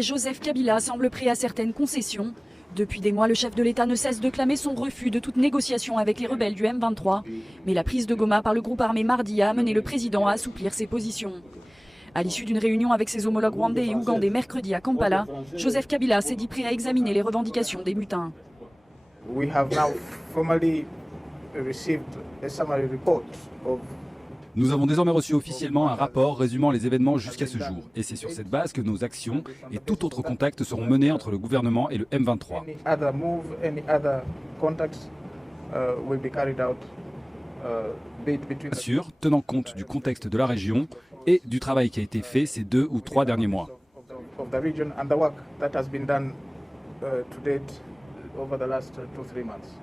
Joseph Kabila semble prêt à certaines concessions. Depuis des mois, le chef de l'État ne cesse de clamer son refus de toute négociation avec les rebelles du M23. Mais la prise de Goma par le groupe armé mardi a amené le président à assouplir ses positions. À l'issue d'une réunion avec ses homologues rwandais et ougandais mercredi à Kampala, Joseph Kabila s'est dit prêt à examiner les revendications des mutins. We have now formally received a summary report of Nous avons désormais reçu officiellement un rapport résumant les événements jusqu'à ce jour. Et c'est sur cette base que nos actions et tout autre contact seront menés entre le gouvernement et le M23. any other move, any other contacts will be carried out between Bien sûr, tenant compte du contexte de la région et du travail qui a été fait ces 2 ou 3 derniers mois. of the region and the work that has been done to date over the last 2-3 months.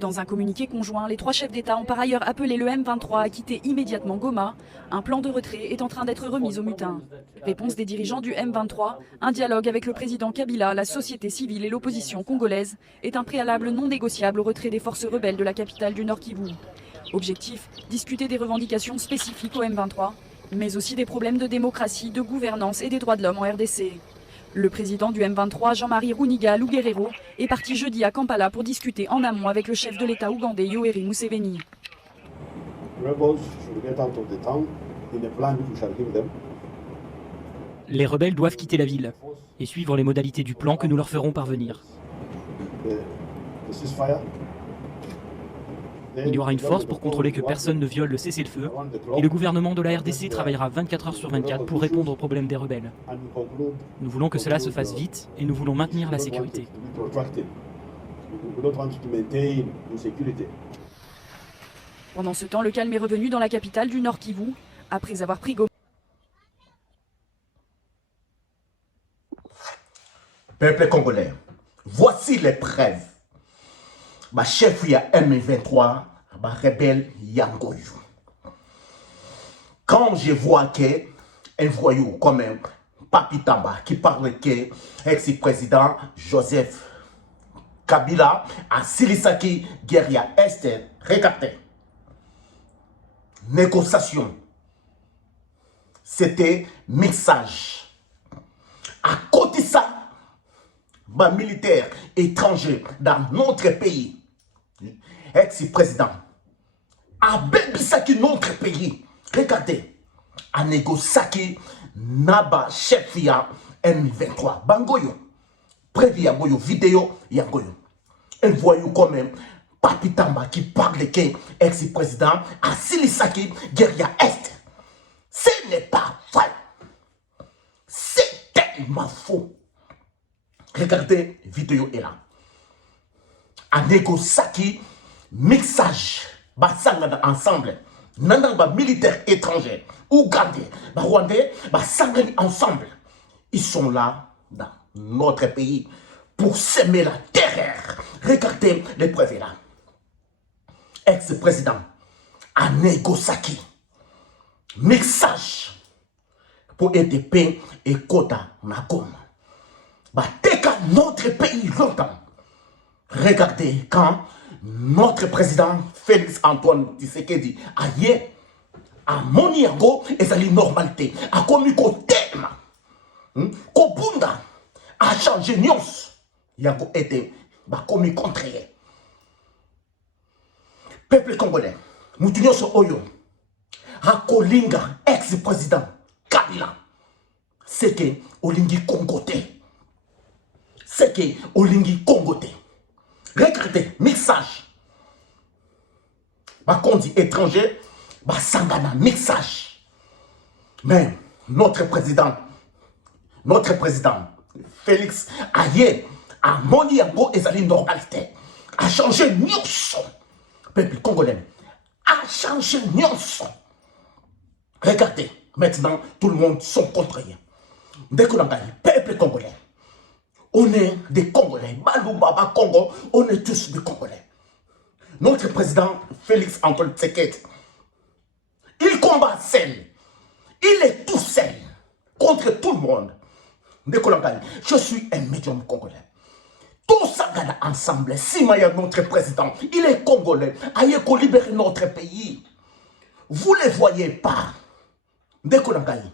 Dans un communiqué conjoint, les 3 chefs d'État ont par ailleurs appelé le M23 à quitter immédiatement Goma. Un plan de retrait est en train d'être remis aux mutins. Réponse des dirigeants du M23, un dialogue avec le président Kabila, la société civile et l'opposition congolaise est un préalable non négociable au retrait des forces rebelles de la capitale du Nord Kivu. Objectif, discuter des revendications spécifiques au M23, mais aussi des problèmes de démocratie, de gouvernance et des droits de l'homme en RDC. Le président du M23, Jean-Marie Runiga Luguerero, est parti jeudi à Kampala pour discuter en amont avec le chef de l'État ougandais Yoweri Museveni. Les rebelles doivent quitter la ville et suivre les modalités du plan que nous leur ferons parvenir. Il y aura une force pour contrôler que personne ne viole le cessez-le-feu et le gouvernement de la RDC travaillera 24 heures sur 24 pour répondre aux problèmes des rebelles. Nous voulons que cela se fasse vite et nous voulons maintenir la sécurité. Pendant ce temps, le calme est revenu dans la capitale du Nord Kivu, après avoir pris Goma. Peuple congolais, voici les preuves. Ma chef il y a M23, ma rebelle Yangoyu. Quand je vois que un voyou comme un Papi Tamba qui parle que ex-président Joseph Kabila à Silisaki, guerrière Est, regardez. Négociation. C'était mixage. À côté de ça, les militaires étrangers dans notre pays, ex-président, à Bebisaki, notre pays, regardez, à négocier Naba Chefia M23, Bangoyo, prévu Yangoyo, vidéo Yangoyo. Un voyou quand même, Papi Tamba qui parle que ex-président à Silisaki, guerrière Est. Ce n'est pas vrai. C'est tellement faux. Regardez, vidéo est là. À négocier, mixage, basangana ensemble. Nanamba militaires étrangers, ougandais, rwandais, basangani ensemble. Ils sont là dans notre pays pour semer la terreur. Regardez les preuves là. Ex-président, à négocier, mixage pour EDP et Kota Nagoma. Bateka notre pays longtemps. Regardez quand notre président Félix Antoine Tshisekedi a hier à Moniago et sa normalité a commis côté Kobunda a changé Nyons. Yango était commis contre. Peuple congolais, Moutinyoso Oyo, Hakolinga, ex-président Kabila, c'est que Olingi Congoté. C'est que Olingi Congoté. Regardez, mixage. Bakondi étranger, Sangana, mixage. Mais notre président, Félix Aye, a Moniago et sa normalité, a changé Nyonso. Peuple congolais, a changé Nyonso. Regardez, maintenant, tout le monde sont contre. Dès que l'on gagne, peuple congolais, on est des Congolais. Balou Congo, on est tous des Congolais. Notre président Félix Antoine Tshisekedi, il combat seul. Il est tout seul contre tout le monde. Dès que l'on gagne, je suis un médium congolais. Tout ça gagne ensemble. Si Maya, notre président, il est congolais. Aïe, qu'on libère notre pays. Vous ne les voyez pas. Dès que l'on gagne,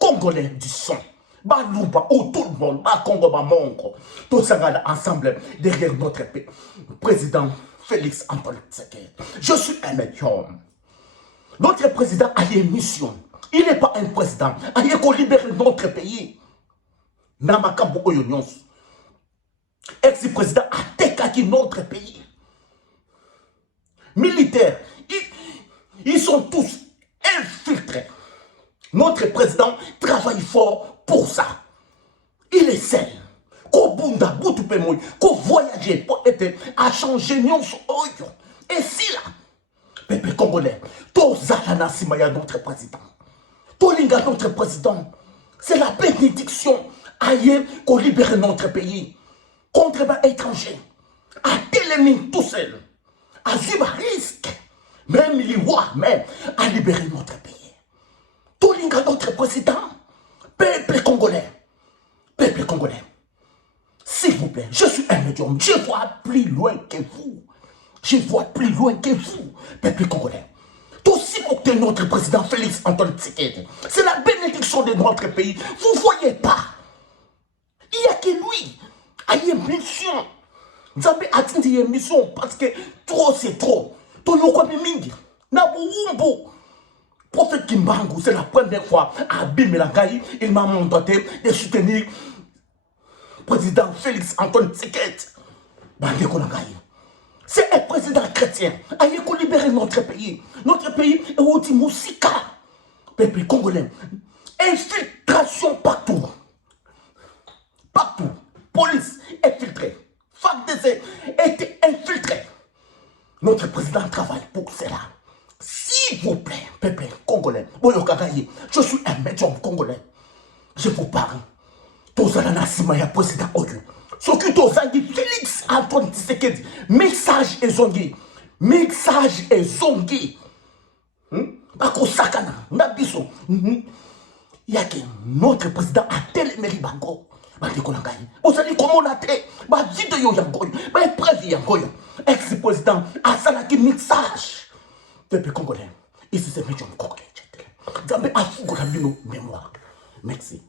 Congolais du sang. Balouba, ou tout le monde, Congo, Mongo, tout ça ensemble derrière notre président Félix Antoine Tshisekedi. Je suis un médium. Notre président a une mission. Il n'est pas un président. Il faut libérer notre pays. Namakambo Oyonyons. Ex-président a décalé notre pays. Militaires, ils sont tous infiltrés. Notre président travaille fort pour ça. Il est seul. Ko bunda butu pemoy, ko voyager pour être à changer nyons oyo. Et si là, peuple congolais, tous zalana simaya notre président. Tous linga notre président. C'est la bénédiction aïe qu'on libère notre pays contre les étrangers. À télémine tout seul. À Zuba risque. Même l'Iwa, même à libérer notre pays. Tout linga notre président. Peuple congolais. Peuple congolais. S'il vous plaît, je suis un médium. Je vois plus loin que vous. Je vois plus loin que vous, peuple congolais. Tout supporter notre président Félix Antoine Tshisekedi. C'est la bénédiction de notre pays. Vous ne voyez pas. Il n'y a que lui. Il y a une mission. Vous avez atteint une mission parce que trop c'est trop. Toyoko Mingi. Nabouumbo. Prophète Kimbangu, c'est la première fois à Bimelangaï, il m'a mandaté de soutenir le président Félix Antoine Tshisekedi. C'est un président chrétien. Il faut libérer notre pays. Notre pays est au Moussika. Peuple congolais. Infiltration partout. Partout. Police infiltrée. FACDC était infiltrée. Notre président travaille pour cela. S'il vous plaît, peuple congolais, je suis un médium congolais. Je vous parle. Tozalana Simaya, président Oyo. Ce que Tozangi, Félix Antoine Tshisekedi, message est zongi. Message est zongi. Bako Sakana, Nabiso. Il y a que notre président a téléméri Bango. Vous allez comment on a fait ma vidéo yangoyo, ma preuve yangoyo. Ex-président a salaki mixage. Peuple congolais, ici c'est médium congolais. Vous avez à foutre la mémoire. Merci.